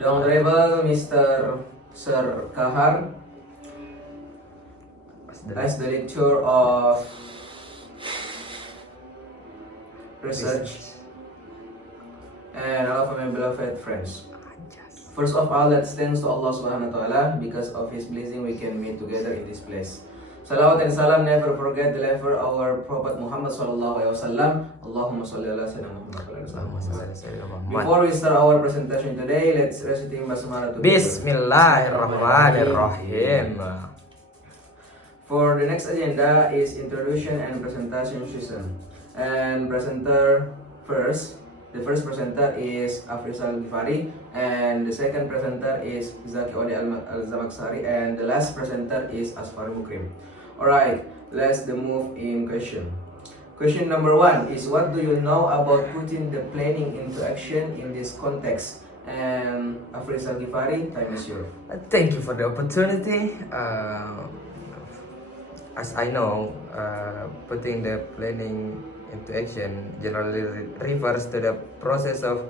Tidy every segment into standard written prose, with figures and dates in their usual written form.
The Honorable Mr. Sir Kahar as the lecturer of research, and all of my beloved friends. First of all, let's thanks to Allah Subhanahu wa Ta'ala. Because of His blessing, we can meet together in this place. Salawat and salam never forget to deliver our Prophet Muhammad Sallallahu Alaihi Wasallam. Allahumma salli ala Sayyidina Muhammad. Before we start our presentation today, let's recite basmalah together. Bismillahirrahmanirrahim. For the next agenda is introduction and presentation session. And presenter first. The first presenter is Afririzal Ghifari, and the second presenter is Zaky zamaksyari, and the last presenter is Ashfary Mukrim. Alright, let's move in question. Question number 1 is, what do you know about putting the planning into action in this context? And Afririzal Ghifari, time is yours. Thank you for the opportunity. As I know, putting the planning into action generally refers to the process of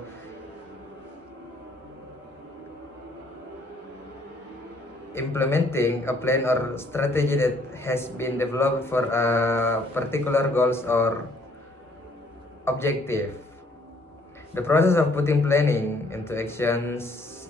implementing a plan or strategy that has been developed for a particular goals or objective. The process of putting planning into actions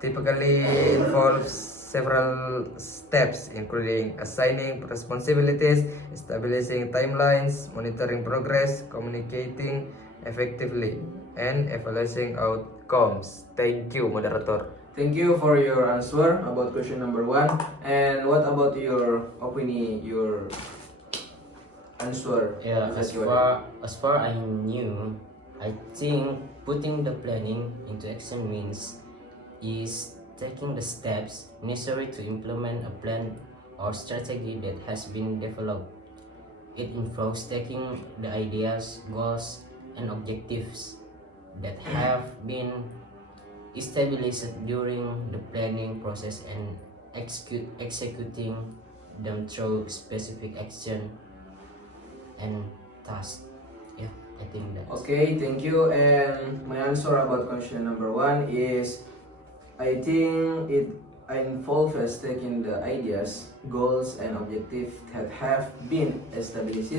typically involves several steps, including assigning responsibilities, establishing timelines, monitoring progress, communicating effectively, and evaluating outcomes. Thank you, moderator. Thank you for your answer about question number 1. And what about your opinion, your answer? Yeah, as far I knew, I think putting the planning into action means is taking the steps necessary to implement a plan or strategy that has been developed. It involves taking the ideas, goals, and objectives that have been established during the planning process and executing them through specific action and tasks. Yeah, I think that. Okay, thank you. And my answer about question number 1 is, I think it involves taking the ideas, goals, and objectives that have been established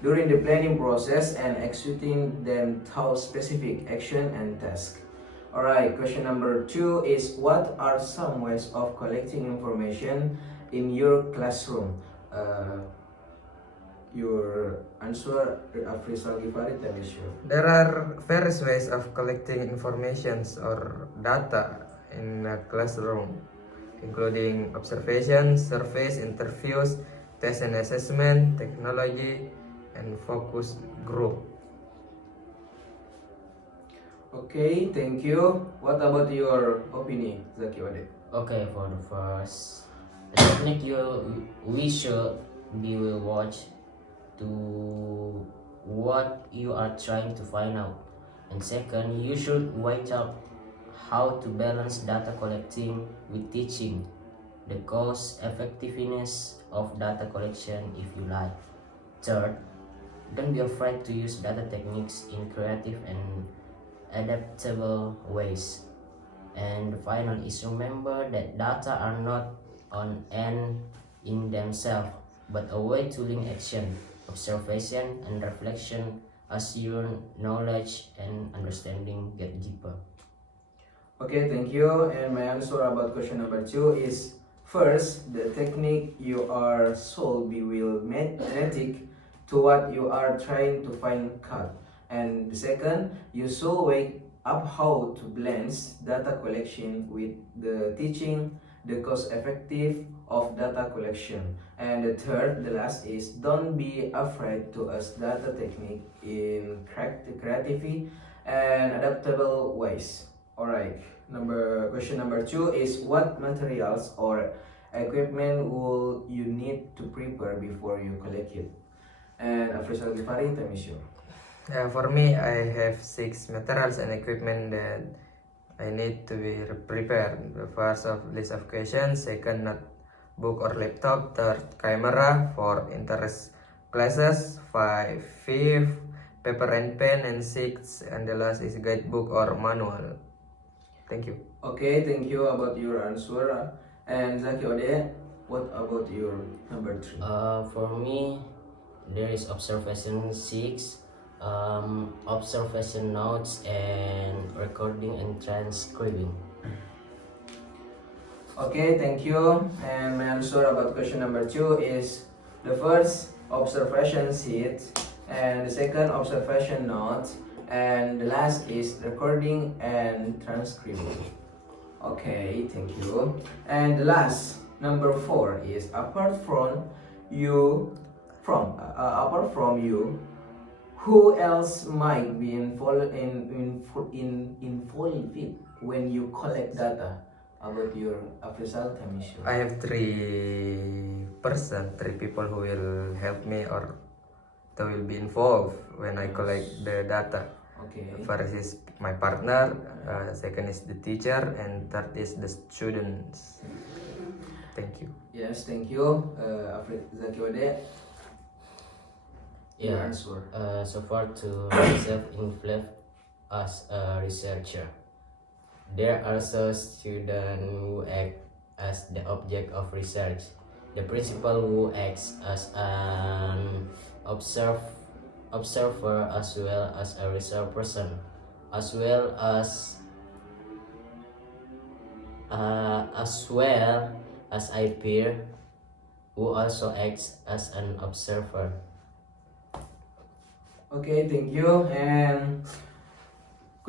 during the planning process and executing them through specific action and task. Alright, question number 2 is, what are some ways of collecting information in your classroom? Your answer, Afririzal Ghifari, tell me sure. There are various ways of collecting information or data in a classroom, including observations, surveys, interviews, test and assessment, technology, and focus group. Okay, thank you. What about your opinion, Zaky? Okay, for the first, the technique we should be will watch to what you are trying to find out, and second, you should weigh up how to balance data collecting with teaching, the cost effectiveness of data collection if you like. Third, don't be afraid to use data techniques in creative and adaptable ways. And the final is, remember that data are not an end in themselves, but a way to link action, observation, and reflection as your knowledge and understanding get deeper. Okay, thank you. And my answer about question number 2 is, first, the technique you are should be will magnetic to what you are trying to find out. And the second, you should weigh up how to blend data collection with the teaching, the cost effective of data collection. And the third, the last is, don't be afraid to use data technique in creative and adaptable ways. Alright, question number 2 is, what materials or equipment will you need to prepare before you collect it? And Afririzal Ghifari, time is yours. For me, I have 6 materials and equipment that I need to be prepared. The first of list of questions, second notebook or laptop, third camera, fourth interest classes, fifth paper and pen, and sixth and the last is guidebook or manual. Thank you. Okay, thank you about your answer. And Zaky Ode, what about your number 3? For me, there is observation 6, observation notes, and recording and transcribing. Okay, thank you. And my answer about question number 2 is the first observation sheet, and the second observation note, and the last is recording and transcribing. Okay, thank you. And the last number 4 is apart from you, who else might be involved involved when you collect data about your Afririzal mission? I have three people who will help me or they will be involved when I collect the data. Okay. First is my partner, second is the teacher, and third is the students. Thank you. Yes, thank you, Zaky Ode. Your Yeah. answer. So far to myself involved as a researcher. There are also students who act as the object of research. The principal who acts as an observer as well as a research person, as well as I peer who also acts as an observer. Okay, thank you. And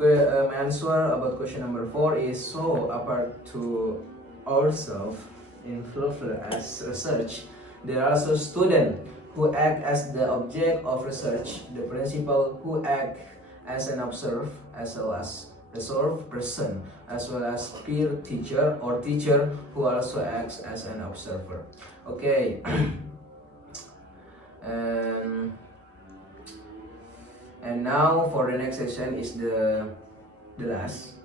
my answer about question number 4 is so apart to ourselves involved as research, there are also students who act as the object of research, the principal who act as an observer, as well as research person, as well as peer teacher or teacher who also acts as an observer. Okay. And now for the next session is the last.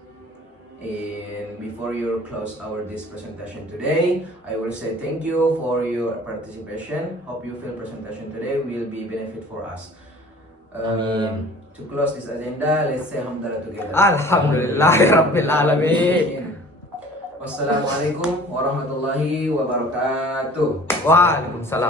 And before you close this presentation today, I will say thank you for your participation. Hope you feel presentation today will be benefit for us. To close this agenda, let's say hamdalah together. Alhamdulillahirabbil alamin. Wassalamualaikum warahmatullahi wabarakatuh. Waalaikumsalam.